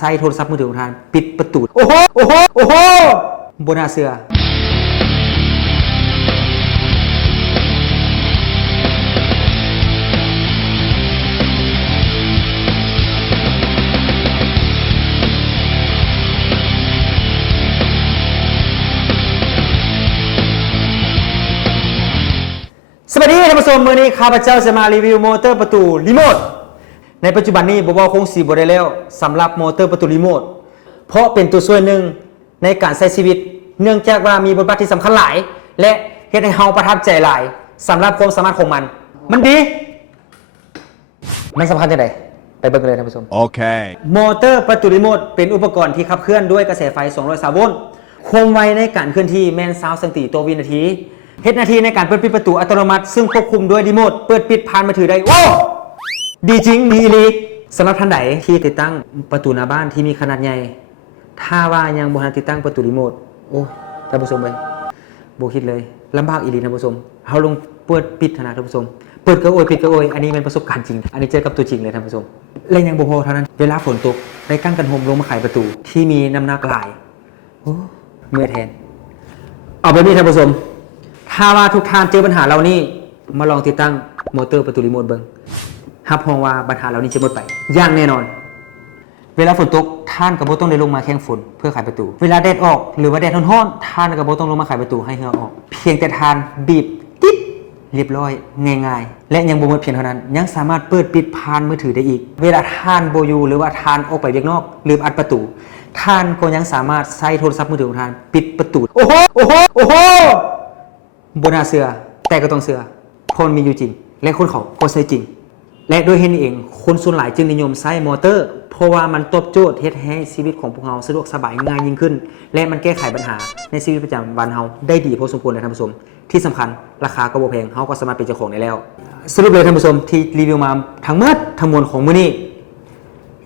ใช้โทรศัพท์มือถือของท่านปิดประตูโอ้โหโอ้โหโอ้โหบนอาเสือสวัสดีท่านผู้ชมมื้อนี้ข้าพเจ้าจะมารีวิวมอเตอร์ประตูรีโมทในปัจจุบันนี้บ่คงสิบ่ได้แล้วสำหรับมอเตอร์ประตูรีโมทเพราะเป็นตัวช่วยหนึ่งในการใช้ชีวิตเนื่องจากว่ามีบทบาทที่สำคัญหลายและเฮ็ดให้เฮาประทับใจหลายสำหรับความสามารถของมันดีมันสำคัญจังได๋ไปเบิ่งกันเลยท่านผู้ชมโอเคมอเตอร์ประตูรีโมทเป็นอุปกรณ์ที่ขับเคลื่อนด้วยกระแสไฟ220โวลต์ความไวในการเคลื่อนที่แม่น20 สังติต่อวินาทีเฮ็ดหน้าที่ในการเปิดปิดประตูอัตโนมัติซึ่งควบคุมด้วยรีโมทเปิดปิดผ่านมือถือได้โอ้ดีจริงมีอีหลีสำหรับท่านใดที่ติดตั้งประตูหน้าบ้านที่มีขนาดใหญ่ถ้าว่ายังบ่ทันติดตั้งประตูรีโมทโอ้ท่านผู้ชมเอ้ยบ่คิดเลยลำบากอีหลีท่านผู้ชมเฮาลงเปิดปิดท่านผู้ชมเปิดก็โอยปิดก็โอยอันนี้เป็นประสบการณ์จริงอันนี้เจอกับตัวจริงเลยท่านผู้ชมและยังบ่พอเท่านั้นเวลาฝนตกได้กั้นกันห่มลงมาไขประตูที่มีน้ำหนักหลายโอ้เมื่อยแทนเอาแบบนี้ท่านผู้ชมถ้าว่าทุกท่านเจอปัญหาเหล่านี้มาลองติดตั้งมอเตอร์ประตูรีโมทเบิ่งรับรองว่าปัญหาเหล่านี้จะหมดไปอย่างแน่นอนเวลาฝนตกท่านก็บ่ต้องได้ลงมาแข่งฝนเพื่อไขประตูเวลาแดดออกหรือว่าแดดร้อนๆท่านก็บ่ต้องลงมาไขประตูให้เหงื่อออกเพียงแต่ท่านบีบติ๊ดเรียบร้อยง่ายๆและยังบ่หมดเพียงเท่านั้นยังสามารถเปิดปิดผ่านมือถือได้อีกเวลาท่านบ่อยู่หรือว่าท่านออกไปเวียกนอกลืมอัดประตูท่านก็ยังสามารถใช้โทรศัพท์มือถือของท่านปิดประตูโอ้โหโอ้โหโอ้โหบนอาเสือแต่ก็ต้องเสือคนมีอยู่จริงและคนเขาก็ใช้จริงและโดยเหตุนี้เองคนส่วนหลายจึงนิยมใช้มอเตอร์เพราะว่ามันตอบโจทย์เฮ็ดให้ชีวิตของพวกเราสะดวกสบายง่ายยิ่งขึ้นและมันแก้ไขปัญหาในชีวิตประจำวันเราได้ดีพอสมควรเลยท่านผู้ชมที่สำคัญราคาก็บ่แพงเราก็สามารถเป็นเจ้าของได้แล้วสรุปเลยท่านผู้ชมที่รีวิวมาทั้งหมดทั้งมวลของมื้อนี้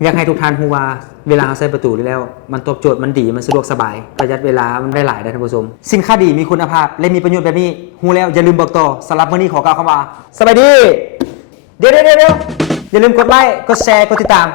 อยากให้ทุกท่านรู้ว่าเวลาเราใช้ประตูนี่แล้วมันตอบโจทย์มันดีมันสะดวกสบายประหยัดเวลามันได้หลายได้ท่านผู้ชมสินค้าดีมีคุณภาพและมีประโยชน์แบบนี้รู้แล้วอย่าลืมบอกต่อสำหรับมื้อนี้ขอกล่าวคำว่าสวัสดีเดี๋ยวอย่าลืมกดไลค์กดแชร์กดติดตาม